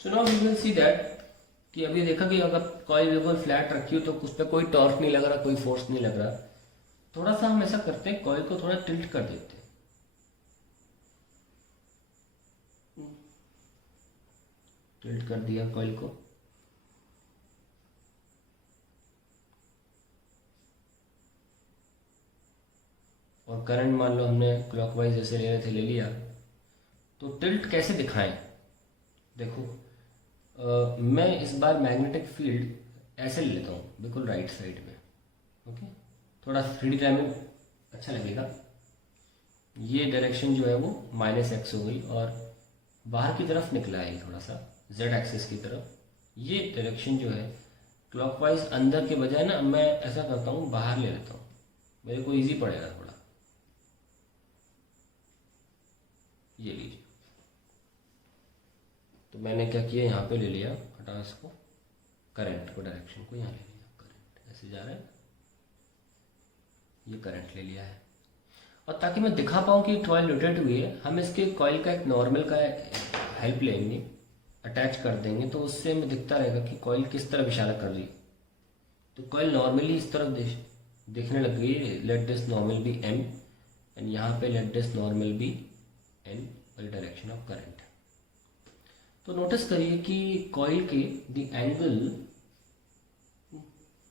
So now we will see that कि अभी देखा कि अगर कॉइल बिल्कुल फ्लैट रखी हो तो उस पर कोई टॉर्क नहीं लग रहा, कोई फोर्स नहीं लग रहा। थोड़ा सा हम ऐसा करते हैं, कॉइल को थोड़ा टिल्ट कर देते हैं। टिल्ट कर दिया कॉइल को। और करंट मान लो हमने क्लॉकवाइज जैसे ले रहे थे ले लिया। तो टिल्ट कैसे दिखाएं? देखो मैं इस बार मैग्नेटिक फील्ड ऐसे ले लेता हूँ, बिल्कुल राइट साइड में। ओके, थोड़ा 3D डायमेंशन अच्छा लगेगा। ये डायरेक्शन जो है वो -x हो गई और बाहर की तरफ निकला है थोड़ा सा z एक्सिस की तरफ। ये डायरेक्शन जो है क्लॉकवाइज अंदर के बजाय ना मैं ऐसा करता हूँ, बाहर ले लेता हूँ, मेरे को इजी पड़ेगा थोड़ा। ये लीजिए, तो मैंने क्या किया, यहाँ पे ले लिया, हटा इसको, करंट को डायरेक्शन को यहाँ ले लिया, करंट ऐसे जा रहा है, ये करंट ले लिया है। और ताकि मैं दिखा पाऊँ कि कॉइल रोटेट हुई है, हम इसके कॉइल का एक नॉर्मल का हेल्प लेंगे, अटैच कर देंगे, तो उससे हमें दिखता रहेगा कि कॉइल किस तरफ इशारा कर रही है। तो कॉइल नॉर्मली इस तरफ देखने लग गई है। Let this normal be m and यहाँ पे let this normal be n, और डायरेक्शन ऑफ करंट। तो नोटिस करिए कि कॉइल के the angle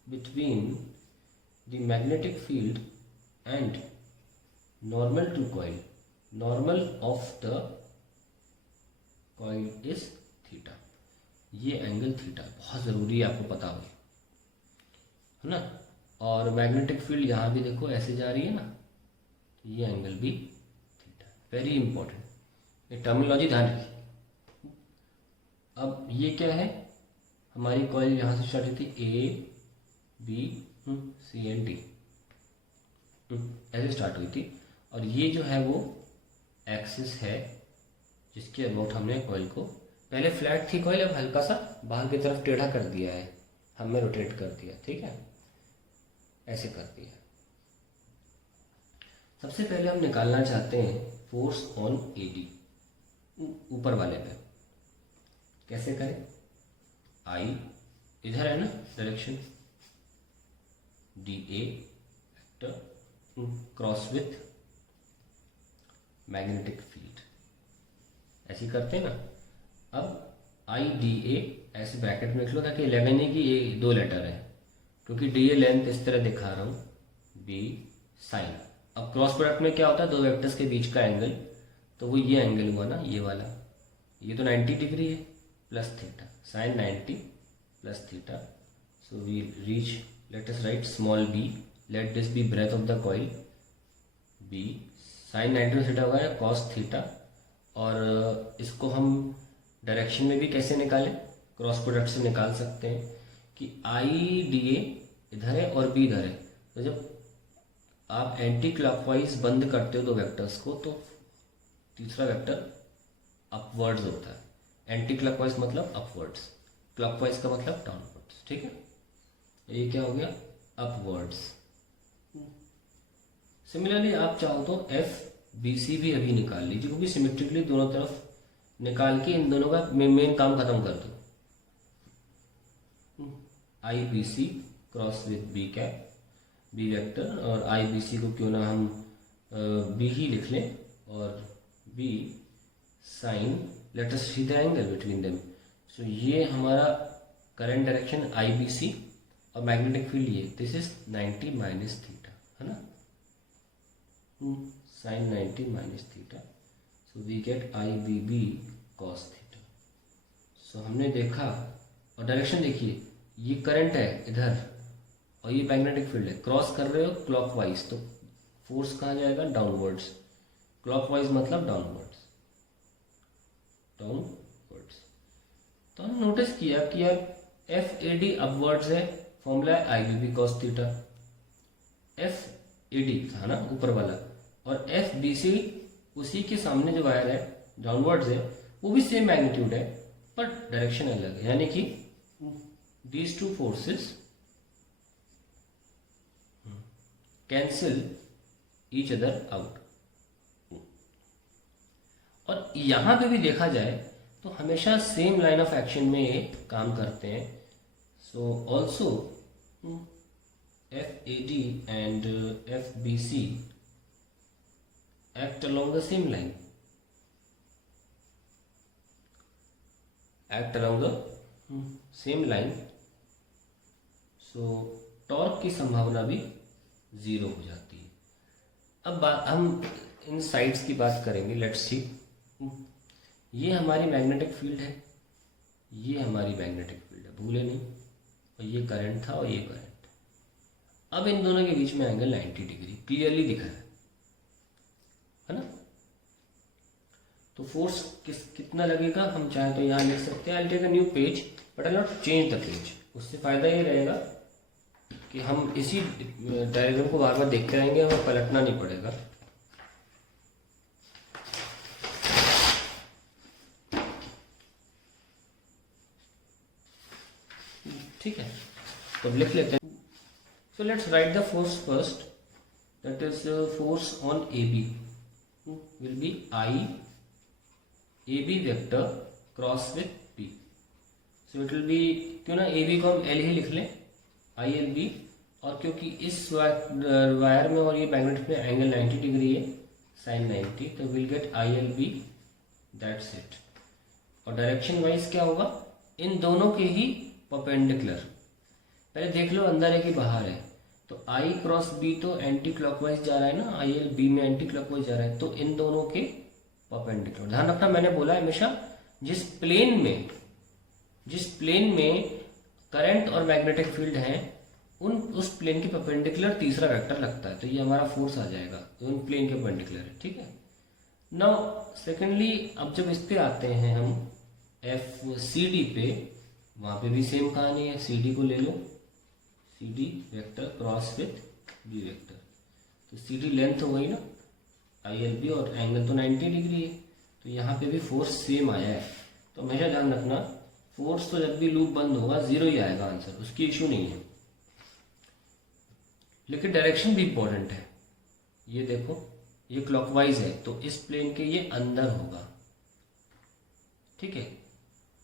between the magnetic field and normal to coil, normal of the coil is theta. ये angle theta बहुत ज़रूरी है, आपको पता हो, है ना। और मैग्नेटिक फील्ड यहाँ भी देखो ऐसे जा रही है ना, तो ये एंगल भी थीटा। वेरी इंपॉर्टेंट, ये टर्मिनोलॉजी ध्यान रखिए। अब ये क्या है, हमारी कॉइल यहाँ से स्टार्ट हुई थी, A B C and D ऐसे स्टार्ट हुई थी। और ये जो है वो एक्सिस है जिसके अबाउट हमने कॉइल को, पहले फ्लैट थी कॉइल, अब हल्का सा बाहर की तरफ टेढ़ा कर दिया है, हमने रोटेट कर दिया, ठीक है, ऐसे कर दिया। सबसे पहले हम निकालना चाहते हैं फोर्स ऑन AD, ऊपर वाले पे। कैसे करें? I इधर है ना direction, DA vector cross with magnetic field, ऐसे करते हैं ना। अब IDA ऐसे ब्रैकेट में लिख लो, ताकि लगे नहीं कि ये दो लेटर है, क्योंकि DA लेंथ इस तरह दिखा रहा हूँ, B साइन। अब क्रॉस प्रोडक्ट में क्या होता है, दो वेक्टर्स के बीच का एंगल, तो वो ये एंगल हुआ ना, ये वाला, ये तो 90 डिग्री है, plus theta, sine 90 plus theta. So we reach, let us write small b, let this be breadth of the coil b, sine 90 theta हुआ है कॉस थीटा। और इसको हम डायरेक्शन में भी कैसे निकालें, क्रॉस प्रोडक्ट से निकाल सकते हैं कि IDA इधर है और B इधर है। तो जब आप एंटी क्लॉकवाइज बंद करते हो दो वेक्टर्स को, तो तीसरा वेक्टर अपवर्ड्स होता है। एंटी क्लॉकवाइज मतलब अपवर्ड्स, क्लॉकवाइज का मतलब डाउनवर्ड्स, ठीक है। ये क्या हो गया, अपवर्ड्स। सिमिलरली आप चाहो तो FBC भी अभी निकाल लीजिए, क्योंकि सिमेट्रिकली दोनों तरफ निकाल के इन दोनों का मेन काम खत्म कर दो। IBC cross with B cap, B vector, और IBC को क्यों ना हम B ही लिख लें, और B sine, let us see the angle between them. So ये हमारा करंट डायरेक्शन IBC और मैग्नेटिक फील्ड ये, दिस इज 90 माइनस थीटा, है ना, sine 90 minus theta. So we get IBB cos theta. So हमने देखा, और डायरेक्शन देखिए, ये करंट है इधर और ये मैग्नेटिक फील्ड है, क्रॉस कर रहे हो क्लॉकवाइज, तो फोर्स कहाँ जाएगा, डाउनवर्ड्स। क्लॉकवाइज मतलब डाउनवर्ड्स, डाउनवर्ड्स। तो हमने नोटिस किया कि यार FAD अपवर्ड्स है, फॉर्मूला है IBB कॉस थीटा। FAD था ना ऊपर वाला, और FBC उसी के सामने जो वायर है डाउनवर्ड्स है, वो भी सेम मैग्नीट्यूड है पर डायरेक्शन अलग है, यानी कि these two forces cancel each other out। और यहां पे भी देखा जाए तो हमेशा सेम लाइन ऑफ एक्शन में ये काम करते हैं. So also FAD and FBC act along the same line, same line. So torque की संभावना भी जीरो हो जाती है. अब हम इन साइड्स की बात करेंगे. लेट्स सी, ये हमारी मैग्नेटिक फील्ड है, ये हमारी मैग्नेटिक फील्ड है, भूले नहीं. और ये करंट था और ये करंट. अब इन दोनों के बीच में एंगल 90 डिग्री क्लियरली दिखा है ना. तो फोर्स कितना लगेगा हम चाहे तो यहाँ लिख सकते हैं. I take a new page but I not change the page. उससे फायदा ये रहेगा कि हम इसी डायग्राम को बार बार देखते रहेंगे, हमें पलटना नहीं पड़ेगा. ठीक है, तो लिख लेते हैं. So let's write the force first. That is force on AB will be I AB vector cross with P. So it will be, क्यों ना AB को हम L ही लिख लें, ILB. और क्योंकि इस वायर में और ये मैग्नेट में एंगल 90 डिग्री है, sin 90, तो will get ILB. That's it. और डायरेक्शन वाइज क्या होगा, इन दोनों के ही परपेंडिकुलर. पहले देख लो अंदर है कि बाहर है. तो I क्रॉस B तो एंटी क्लॉकवाइज जा रहा है ना, ILB में एंटी क्लॉकवाइज जा रहा है. तो इन दोनों के परपेंडिकुलर. ध्यान रखना, मैंने बोला हमेशा जिस प्लेन में करंट और मैग्नेटिक फील्ड है उस प्लेन के परपेंडिकुलर तीसरा वेक्टर लगता है. तो ये हमारा फोर्स आ जाएगा, उन प्लेन के परपेंडिकुलर है. ठीक है. नाउ सेकेंडली, अब जब इस पे आते हैं हम FCD पे, वहां पे भी सेम कहानी है. CD को ले लो, CD vector cross with B vector. तो CD लेंथ हो गई ना ILB, और एंगल तो 90 डिग्री है. तो यहाँ पे भी फोर्स सेम आया है. तो हमेशा ध्यान रखना, फोर्स तो जब भी लूप बंद होगा जीरो ही आएगा आंसर, उसकी इश्यू नहीं है. लेकिन डायरेक्शन भी इंपॉर्टेंट है. ये देखो, ये क्लॉकवाइज है तो इस प्लेन के ये अंदर होगा. ठीक है.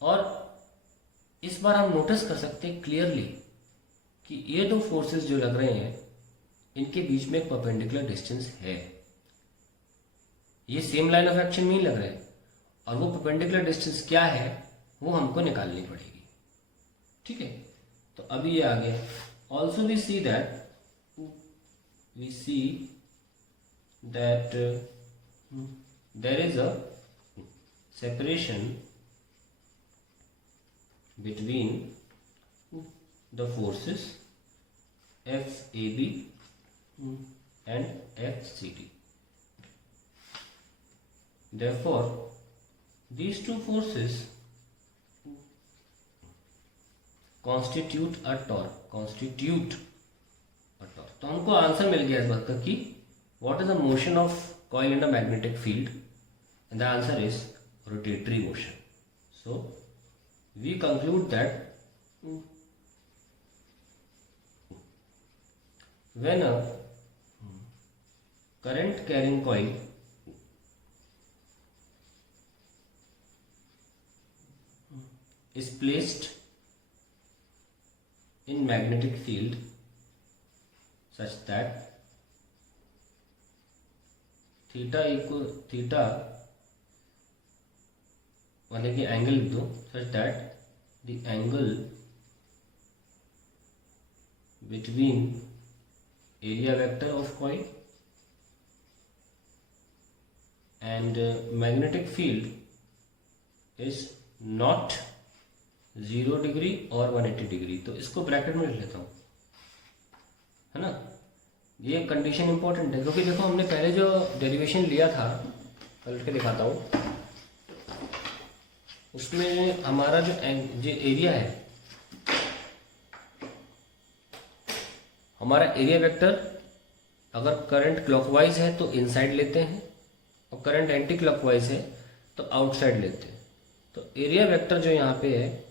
और इस बार हम नोटिस कर सकते हैं क्लियरली कि ये दो फोर्सेस जो लग रहे हैं इनके बीच में एक परपेंडिकुलर डिस्टेंस है. ये सेम लाइन ऑफ एक्शन में ही लग रहे हैं, और वो परपेंडिकुलर डिस्टेंस क्या है वो हमको निकालनी पड़ेगी. ठीक है. तो अभी ये आ गया. Also we see that there is a separation between the forces FAB and FCD. Therefore, these two forces constitute a torque. तो हमको आंसर मिल गया इस बात का कि what is the motion of coil in a magnetic field, and the answer is rotatory motion. So we conclude that when a current carrying coil is placed in magnetic field such that theta माने कि angle लिख दो, such that the angle between area vector of coil and magnetic field is not 0 degree और 180 degree. तो इसको bracket में लिख लेता हूँ, है ना. ये कंडीशन इंपॉर्टेंट है क्योंकि देखो हमने पहले जो डेरिवेशन लिया था, पलट के दिखाता हूँ, उसमें हमारा जो एरिया है, हमारा एरिया वेक्टर अगर करंट क्लॉकवाइज है तो इनसाइड लेते हैं, और करंट एंटी क्लॉकवाइज है तो आउटसाइड लेते हैं. तो एरिया वेक्टर जो यहाँ पे है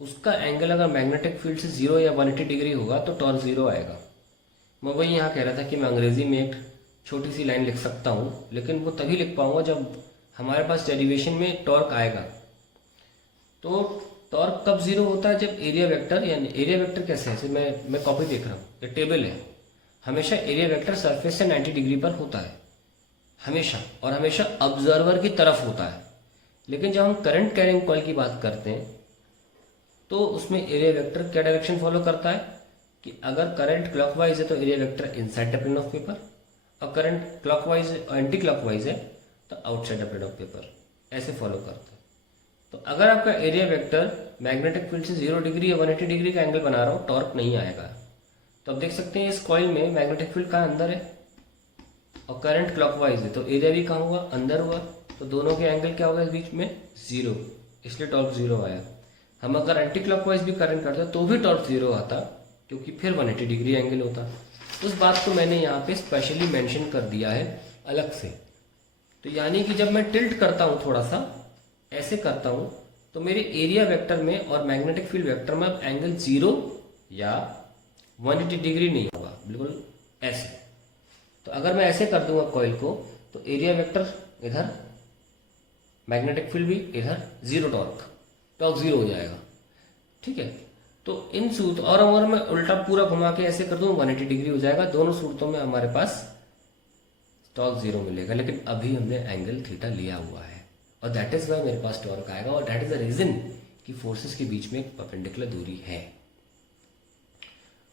उसका एंगल अगर मैग्नेटिक फील्ड से 0 या 180 डिग्री होगा तो टॉर्क 0 आएगा. मैं वही यहाँ कह रहा था कि मैं अंग्रेजी में एक छोटी सी लाइन लिख सकता हूँ, लेकिन वो तभी लिख पाऊंगा जब हमारे पास डेरिवेशन में टॉर्क आएगा. तो टॉर्क कब जीरो होता है? जब एरिया वेक्टर, यानी एरिया वेक्टर कैसे है, मैं कॉपी देख रहा हूँ, ये टेबल है, हमेशा एरिया वेक्टर सरफेस से 90 डिग्री पर होता है हमेशा, और हमेशा ऑब्जर्वर की तरफ होता है। लेकिन जब हम करंट कैरिंग कॉइल की बात करते हैं तो उसमें एरिया वेक्टर क्या डायरेक्शन फॉलो करता है कि अगर करंट क्लॉकवाइज है तो area vector inside the plane of paper, और करंट क्लॉकवाइज एंटी क्लॉकवाइज है तो outside the plane of paper, ऐसे फॉलो करता है। तो अगर आपका एरिया वेक्टर मैग्नेटिक फील्ड से 0 डिग्री या 180 डिग्री का एंगल बना रहा हो, टॉर्क नहीं आएगा। तो आप देख सकते हैं इस कॉइल में मैग्नेटिक फील्ड कहाँ अंदर है और करंट क्लॉकवाइज है, तो एरिया भी कहाँ हुआ? अंदर हुआ। तो दोनों के एंगल क्या होगा इस बीच में? 0, इसलिए टॉर्क 0 आया। हम अगर एंटी क्लॉकवाइज भी करंट करते तो भी टॉर्क 0 आता, क्योंकि फिर 180 डिग्री एंगल होता। उस बात को मैंने यहाँ पे स्पेशली मेंशन कर दिया है अलग से। तो यानी कि जब मैं टिल्ट करता हूँ, थोड़ा सा ऐसे करता हूँ, तो मेरे एरिया वेक्टर में और मैग्नेटिक फील्ड वेक्टर में एंगल 0 या 180 डिग्री नहीं होगा, बिल्कुल ऐसे। तो अगर मैं ऐसे कर दूंगा कॉइल को, तो एरिया वेक्टर इधर, मैग्नेटिक फील्ड भी इधर, 0 टॉर्क 0 हो जाएगा। ठीक है। तो इन सूत्र, और अगर मैं उल्टा पूरा घुमा के ऐसे कर दूं 180 डिग्री हो जाएगा। दोनों सूरतों में हमारे पास टॉर्क 0 मिलेगा, लेकिन अभी हमने एंगल थीटा लिया हुआ है, और दैट इज वाई मेरे पास टॉर्क आएगा, और दैट इज द रीजन कि फोर्सेस के बीच में एक परपेंडिकुलर दूरी है।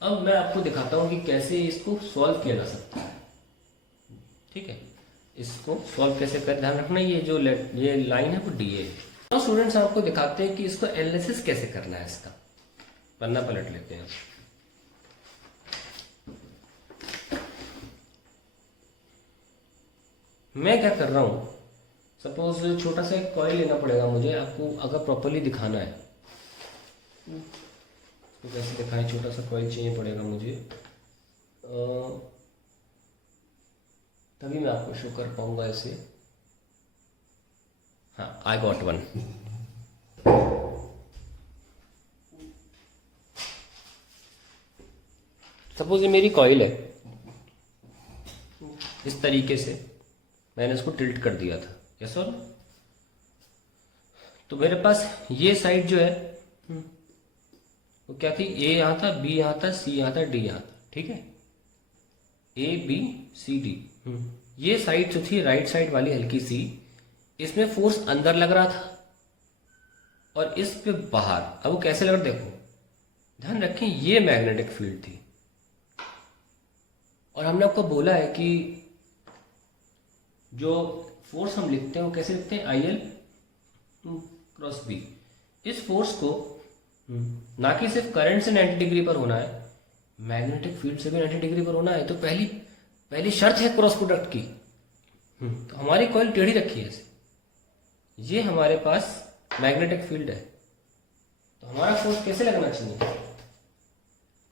अब मैं आपको दिखाता हूं कि कैसे इसको सॉल्व किया जा सकता है। ठीक है, इसको सॉल्व कैसे कर, ध्यान रखना ये लाइन है वो डीए है। तो स्टूडेंट्स आपको दिखाते हैं कि इसको एनालिसिस कैसे करना है। इसका पन्ना पलट लेते हैं। मैं क्या कर रहा हूं, सपोज छोटा सा एक कॉइल लेना पड़ेगा मुझे, आपको अगर प्रॉपरली दिखाना है तो कैसे दिखाएं। छोटा सा कॉइल चाहिए पड़ेगा मुझे, तभी मैं आपको शो कर पाऊंगा ऐसे। हाँ, आई गॉट वन। सपोज ये मेरी कॉइल है, इस तरीके से मैंने इसको टिल्ट कर दिया था, यस और? तो मेरे पास ये साइड जो है वो क्या थी? ए यहां था, बी यहां था, सी यहां था, डी यहां था। ठीक है, ए बी सी डी। ये साइड जो थी राइट साइड वाली हल्की सी, इसमें फोर्स अंदर लग रहा था और इस पे बाहर। अब वो कैसे लग रहा, देखो ध्यान रखें, ये मैग्नेटिक फील्ड थी, और हमने आपको बोला है कि जो फोर्स हम लिखते हैं वो कैसे लिखते हैं? I L cross B. इस फोर्स को ना कि सिर्फ करंट से 90 डिग्री पर होना है, मैग्नेटिक फील्ड से भी 90 डिग्री पर होना है। तो पहली शर्त है क्रॉस प्रोडक्ट की। तो हमारी कॉइल टेढ़ी रखी है ऐसे, ये हमारे पास मैग्नेटिक फील्ड है, तो हमारा फोर्स कैसे लगना चाहिए?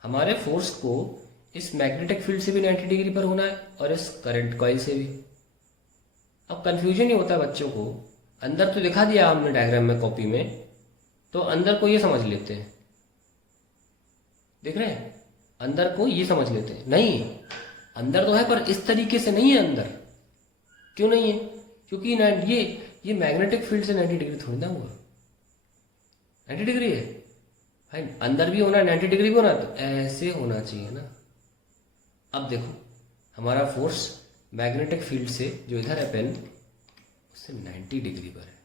हमारे फोर्स को इस मैग्नेटिक फील्ड से भी 90 डिग्री पर होना है और इस करंट कॉइल से भी। अब कंफ्यूजन ही होता है बच्चों को, अंदर तो दिखा दिया हमने डायग्राम में कॉपी में, तो अंदर को ये समझ लेते हैं, देख रहे हैं, अंदर को ये समझ लेते हैं। नहीं, अंदर तो है पर इस तरीके से नहीं है अंदर। क्यों नहीं है? क्योंकि ये मैग्नेटिक फील्ड से 90 डिग्री थोड़ी ना हुआ, 90 डिग्री है भाई, अंदर भी होना है 90 डिग्री भी होना, तो ऐसे होना चाहिए ना। अब देखो, हमारा फोर्स मैग्नेटिक फील्ड से जो इधर है पेन, उससे 90 डिग्री पर है,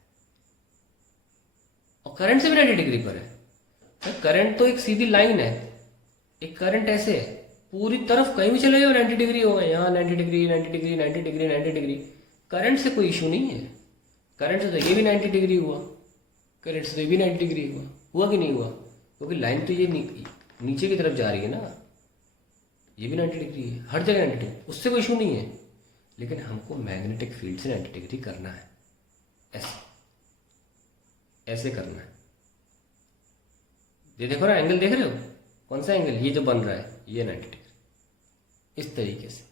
और करंट से भी 90 डिग्री पर है। करंट तो एक सीधी लाइन है, एक करंट ऐसे है, पूरी तरफ कहीं भी चले जाओ 90 डिग्री होगा, यहाँ 90 degree 90 degree 90 degree 90 degree. Current से कोई इशू नहीं है, करंट से तो ये भी 90 डिग्री हुआ, करंट से तो ये भी 90 डिग्री हुआ कि नहीं हुआ? क्योंकि लाइन तो ये नीचे की तरफ जा रही है ना, ये भी 90 डिग्री है, हर जगह 90 डिग्री, उससे कोई इशू नहीं है। लेकिन हमको मैग्नेटिक फील्ड से 90 डिग्री करना है, ऐसे करना है। ये देखो ना, एंगल देख रहे हो, कौन सा एंगल? ये जो बन रहा है ये 90 डिग्री, इस तरीके से।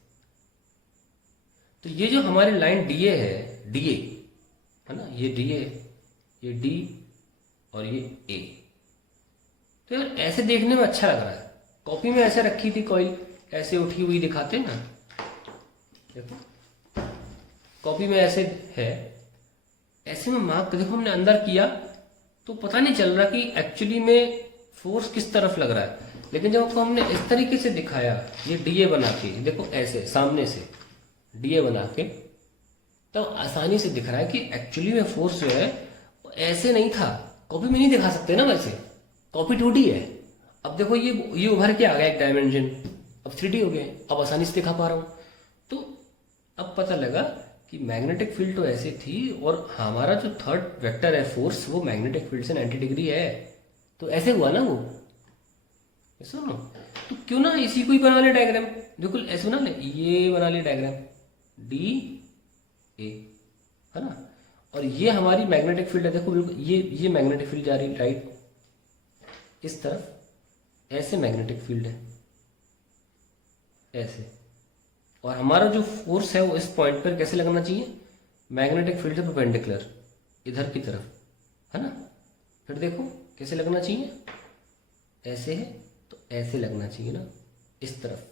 तो ये जो हमारी लाइन डीए है ना, ये डीए, ये डी और ये ए। तो यार ऐसे देखने में अच्छा लग रहा है, कॉपी में ऐसे रखी थी कॉइल, ऐसे उठी हुई दिखाते ना, देखो कॉपी में ऐसे है, ऐसे में मार्क देखो हमने अंदर किया तो पता नहीं चल रहा कि एक्चुअली में फोर्स किस तरफ लग रहा है। लेकिन जब आपको हमने इस तरीके से दिखाया, ये डीए बना के, देखो ऐसे सामने से डीए बना के, तो आसानी से दिख रहा है कि एक्चुअली में फोर्स जो है वो ऐसे नहीं था। कॉपी में नहीं दिखा सकते ना, वैसे कॉपी 2D है। अब देखो ये उभर के आ गया एक डायमेंशन, अब 3D हो गया, अब आसानी से दिखा पा रहा हूं। तो अब पता लगा कि मैग्नेटिक फील्ड तो ऐसे थी, और हमारा जो थर्ड वेक्टर है फोर्स, वो मैग्नेटिक फील्ड से 90 डिग्री है। तो ऐसे हुआ ना वो, सुनो, तो क्यों ना इसी को ही बना ले डायग्राम। बिल्कुल ऐसे बना ले, ये बना ले डायग्राम डी ए, है ना। और ये हमारी मैग्नेटिक फील्ड है, देखो बिल्कुल ये मैग्नेटिक फील्ड जा रही है राइट इस तरफ, ऐसे मैग्नेटिक फील्ड है ऐसे। और हमारा जो फोर्स है वो इस पॉइंट पर कैसे लगना चाहिए, मैग्नेटिक फील्ड से परपेंडिकुलर इधर की तरफ, है ना। फिर देखो कैसे लगना चाहिए, ऐसे है तो ऐसे लगना चाहिए ना, इस तरफ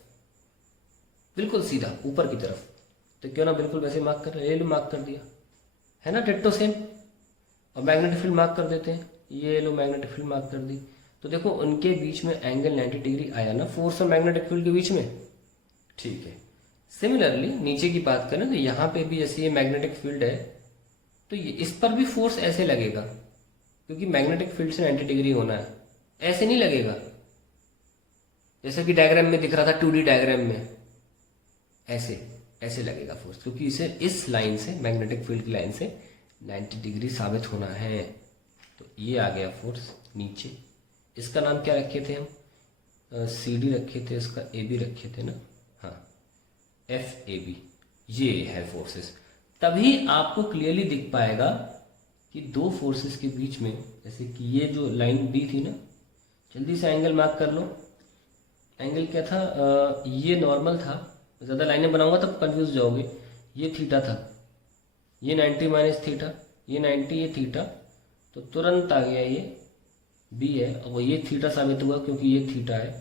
बिल्कुल सीधा ऊपर की तरफ। तो क्यों ना बिल्कुल वैसे मार्क कर, ये लो मार्क कर दिया, है ना, डिट्टो सेम। और मैग्नेटिक फील्ड मार्क कर देते हैं, ये लो मैग्नेटिक फील्ड मार्क कर दी। तो देखो उनके बीच में एंगल 90 डिग्री आया ना, फोर्स और मैग्नेटिक फील्ड के बीच में, ठीक है। सिमिलरली नीचे की बात करें तो यहाँ पे भी जैसे ये मैग्नेटिक फील्ड है, तो ये इस पर भी फोर्स ऐसे लगेगा, क्योंकि मैग्नेटिक फील्ड से 90 डिग्री होना है। ऐसे नहीं लगेगा जैसे कि डायग्राम में दिख रहा था 2D डायग्राम में, ऐसे लगेगा फोर्स, क्योंकि इसे इस लाइन से, मैग्नेटिक फील्ड की लाइन से 90 डिग्री साबित होना है। तो ये आ गया फोर्स नीचे। इसका नाम क्या रखे थे हम, CD रखे थे, इसका AB रखे थे ना, हाँ FAB, ये है फोर्सेस। तभी आपको क्लियरली दिख पाएगा कि दो फोर्सेस के बीच में, जैसे कि ये जो लाइन B थी ना, जल्दी से एंगल मार्क कर लो। एंगल क्या था, ये नॉर्मल था, ज़्यादा लाइनें बनाऊंगा तब कंफ्यूज जाओगे। ये थीटा था, ये 90 माइनस थीटा, ये 90, ये थीटा, तो तुरंत आ गया ये B है। अब ये थीटा साबित हुआ क्योंकि ये थीटा है,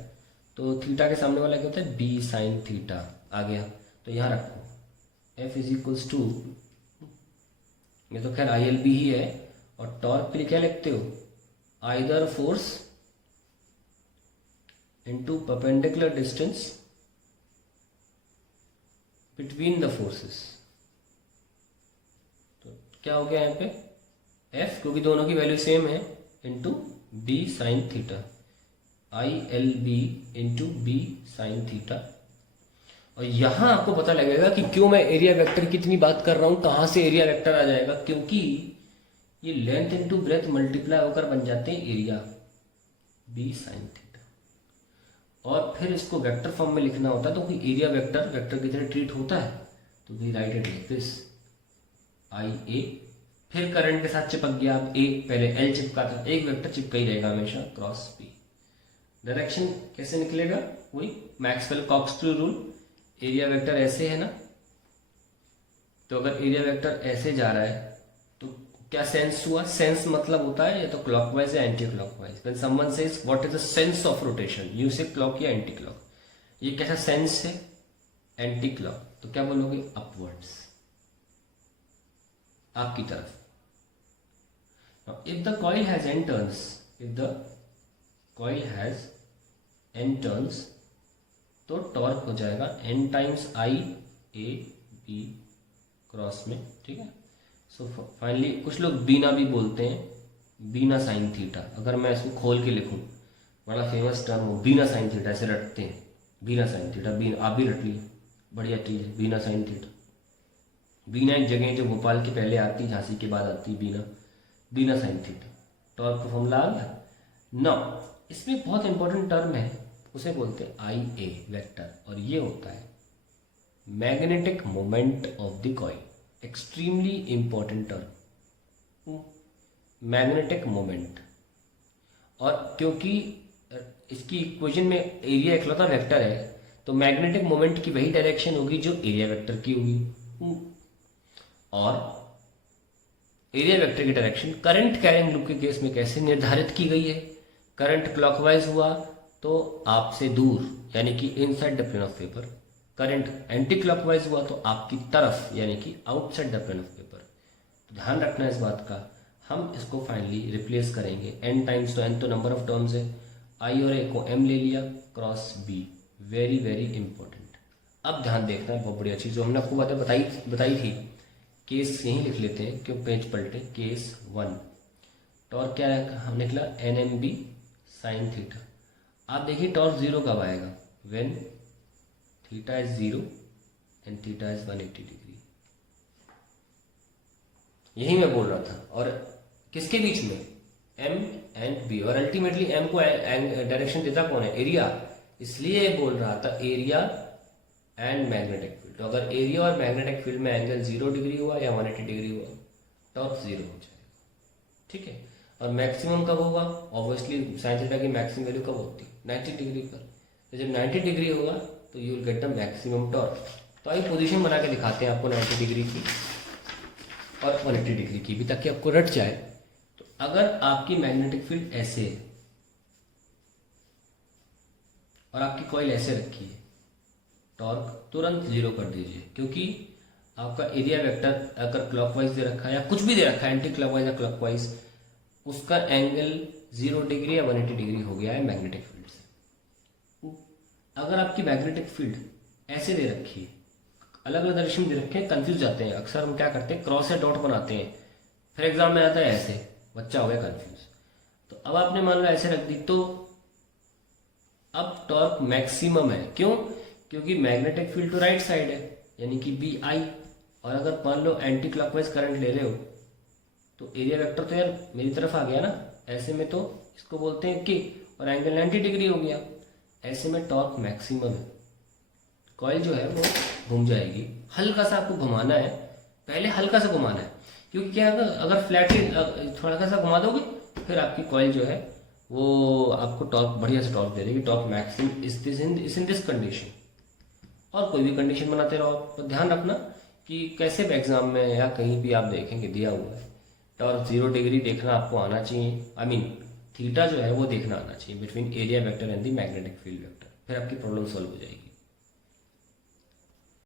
तो थीटा के सामने वाला क्या होता है, B साइन थीटा आ गया। तो यहाँ रखो F इज इक्वल्स टू, ये तो खैर ILB ही है। और टॉर्क के लिए क्या लिखते हो, either force into perpendicular distance between the forces. तो क्या हो गया यहाँ पे, F, क्योंकि दोनों की वैल्यू सेम है, into B sine theta, ILB into B sine theta. और यहां आपको पता लगेगा कि क्यों मैं एरिया वेक्टर की इतनी बात कर रहा हूं, कहां से एरिया वेक्टर आ जाएगा, क्योंकि ये लेंथ इंटू ब्रेथ मल्टीप्लाई होकर बन जाते हैं एरिया B साइन थीटा। और फिर इसको वेक्टर फॉर्म में लिखना होता है, तो कोई एरिया वेक्टर की तरह ट्रीट होता है, तो we write it like this, IA। फिर करंट के साथ चिपक गया, आप A, पहले L चिपका था, एक वेक्टर चिपका ही रहेगा हमेशा क्रॉस B। डायरेक्शन कैसे निकलेगा, वही Maxwell corkscrew rule, area vector ऐसे है ना, तो अगर एरिया वेक्टर ऐसे जा रहा है तो क्या सेंस हुआ, सेंस मतलब होता है या तो क्लॉकवाइज या anti clockwise. When someone says what is the sense of rotation, you से क्लॉक या एंटी क्लॉक। ये कैसा सेंस है, एंटी क्लॉक, तो क्या बोलोगे, अपवर्ड्स, आपकी तरफ। If the coil has n turns, if the coil has n turns, तो टॉर्क हो जाएगा n टाइम्स IAB क्रॉस में, ठीक है। सो फाइनली कुछ लोग बीना भी बोलते हैं, बीना साइन थीटा। अगर मैं इसको खोल के लिखूं, बड़ा फेमस टर्म हो, बीना साइन थीटा, ऐसे रटते हैं, बीना साइन थीटा, बीना, आप भी रट लिए, बढ़िया चीज है बीना साइन थीटा। बीना एक जगह जो भोपाल के पहले आती, झांसी के बाद आती, बीना साइन थीटा। टॉर्क का फॉर्मूला आ गया ना। इसमें बहुत इंपॉर्टेंट टर्म है, उसे बोलते हैं IA वेक्टर, और ये होता है magnetic moment of the coil. Extremely important term, magnetic moment. और क्योंकि इसकी इक्वेशन में एरिया इकलौता वेक्टर है, तो मैग्नेटिक मोमेंट की वही डायरेक्शन होगी जो एरिया वेक्टर की होगी। और एरिया वेक्टर की डायरेक्शन करंट कैरिंग लूप के केस में कैसे निर्धारित की गई है, करंट क्लॉकवाइज हुआ तो आपसे दूर, यानी कि inside the plane of paper. Current anti clockwise हुआ तो आपकी तरफ, यानी कि outside the plane of paper. तो ध्यान रखना इस बात का, हम इसको फाइनली रिप्लेस करेंगे n टाइम्स, तो n तो नंबर ऑफ टर्म्स है, i और a को m ले लिया cross b, very very important. अब ध्यान देखना है, बहुत बढ़िया चीज़ जो हमने आपको बताई थी। केस यहीं लिख लेते हैं, क्यों पेज पलटे। केस 1 टॉर्क क्या हम निकला, NMB साइन थीटा। आप देखिए टॉर्क 0 कब आएगा, when theta is 0 and theta is 180 degree. यही मैं बोल रहा था। और किसके बीच में, M एंड B, और अल्टीमेटली M को डायरेक्शन देता कौन है, एरिया। इसलिए बोल रहा था एरिया एंड मैग्नेटिक फील्ड। तो अगर एरिया और मैग्नेटिक फील्ड में एंगल 0 डिग्री हुआ या 180 डिग्री हुआ, टॉर्क 0 हो जाएगा। ठीक है। और मैक्सिमम कब होगा, ऑब्वियसली साइन थीटा की मैक्सिमम वैल्यू कब होती है, 90 डिग्री पर। तो जब 90 डिग्री होगा तो you will get the maximum torque. तो आइए पोजीशन बना के दिखाते हैं आपको 90 डिग्री की और 180 डिग्री की भी, ताकि आपको रट जाए। तो अगर आपकी मैग्नेटिक फील्ड ऐसे है और आपकी कॉइल ऐसे रखी है, टॉर्क तुरंत 0 कर दीजिए, क्योंकि आपका एरिया वेक्टर अगर क्लॉकवाइज दे रखा है या कुछ भी दे रखा है, एंटी क्लॉकवाइज या क्लॉकवाइज, उसका एंगल 0 डिग्री या 180 डिग्री हो गया है मैग्नेटिक फील्ड से। अगर आपकी मैग्नेटिक फील्ड ऐसे दे रखी है, अलग अलग डायरेक्शन दे रखे हैं, कंफ्यूज जाते हैं अक्सर। हम क्या करते हैं, क्रॉस या डॉट बनाते हैं, फिर एग्जाम में आता है ऐसे, बच्चा हो गया कंफ्यूज। तो अब आपने मान लो ऐसे रख दी, तो अब टॉर्क मैक्सिमम है। क्यों, क्योंकि मैग्नेटिक फील्ड तो राइट साइड है, यानी कि BI। और अगर मान लो एंटी क्लॉकवाइज करंट ले रहे हो, तो एरिया वेक्टर तो यार मेरी तरफ आ गया ना, ऐसे में तो इसको बोलते हैं कि, और एंगल 90 डिग्री हो गया, ऐसे में टॉर्क मैक्सिमम है। कॉइल जो है वो घूम जाएगी। हल्का सा आपको घुमाना है, पहले हल्का सा घुमाना है, क्योंकि क्या है, अगर फ्लैटली थोड़ा सा घुमा दोगे, फिर आपकी कॉइल जो है वो आपको टॉर्क, बढ़िया से टॉर्क दे देगी। Torque maximum is in this condition. और कोई भी कंडीशन बनाते रहो आप। तो ध्यान रखना कि कैसे भी एग्जाम में या कहीं भी आप देखेंगे दिया हुआ है, टॉर्क 0 डिग्री देखना आपको आना चाहिए। आई मीन थीटा जो है वो देखना आना चाहिए between area vector and the magnetic field vector, फिर आपकी प्रॉब्लम सॉल्व हो जाएगी।